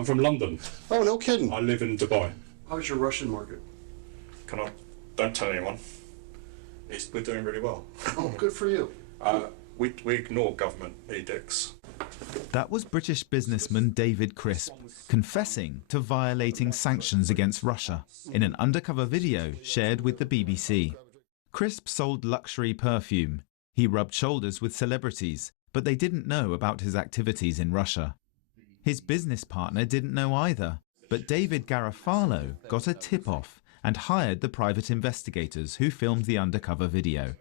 I'm from London. Oh, no kidding. I live in Dubai. How's your Russian market? Don't tell anyone. We're doing really well. Oh, good for you. We ignore government edicts. That was British businessman David Crisp confessing to violating sanctions against Russia in an undercover video shared with the BBC. Crisp sold luxury perfume. He rubbed shoulders with celebrities, but they didn't know about his activities in Russia. His business partner didn't know either, but David Garofalo got a tip-off and hired the private investigators who filmed the undercover video.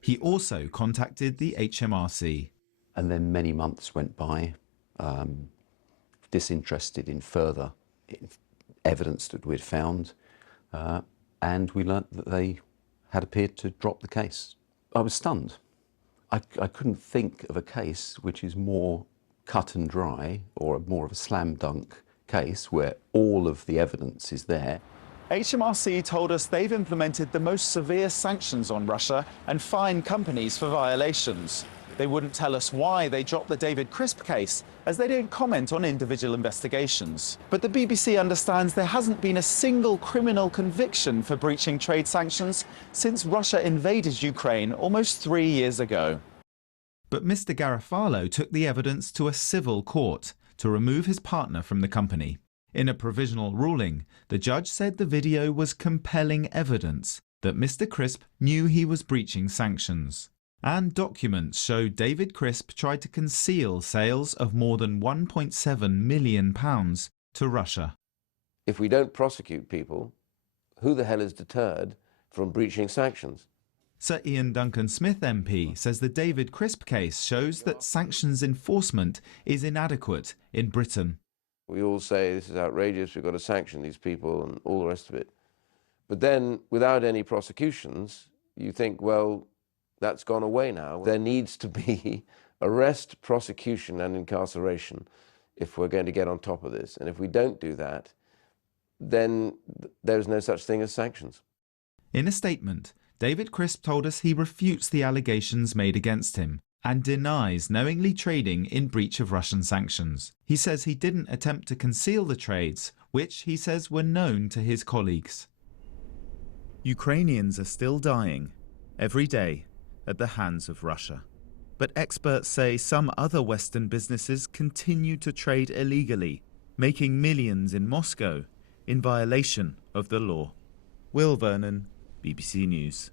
He also contacted the HMRC. And then many months went by, disinterested in further evidence that we'd found, and we learnt that they had appeared to drop the case. I was stunned. I couldn't think of a case which is more cut and dry, or more of a slam dunk case where all of the evidence is there. HMRC told us they've implemented the most severe sanctions on Russia and fined companies for violations. They wouldn't tell us why they dropped the David Crisp case, as they don't comment on individual investigations. But the BBC understands there hasn't been a single criminal conviction for breaching trade sanctions since Russia invaded Ukraine almost 3 years ago. But Mr. Garofalo took the evidence to a civil court to remove his partner from the company. In a provisional ruling, the judge said the video was compelling evidence that Mr. Crisp knew he was breaching sanctions. And documents show David Crisp tried to conceal sales of more than £1.7 million to Russia. If we don't prosecute people, who the hell is deterred from breaching sanctions? Sir Ian Duncan-Smith MP says the David Crisp case shows that sanctions enforcement is inadequate in Britain. We all say this is outrageous, we've got to sanction these people and all the rest of it. But then, without any prosecutions, you think, well, that's gone away now. There needs to be arrest, prosecution and incarceration if we're going to get on top of this. And if we don't do that, then there's no such thing as sanctions. In a statement, David Crisp told us he refutes the allegations made against him and denies knowingly trading in breach of Russian sanctions. He says he didn't attempt to conceal the trades, which he says were known to his colleagues. Ukrainians are still dying every day at the hands of Russia. But experts say some other Western businesses continue to trade illegally, making millions in Moscow in violation of the law. Will Vernon, BBC News.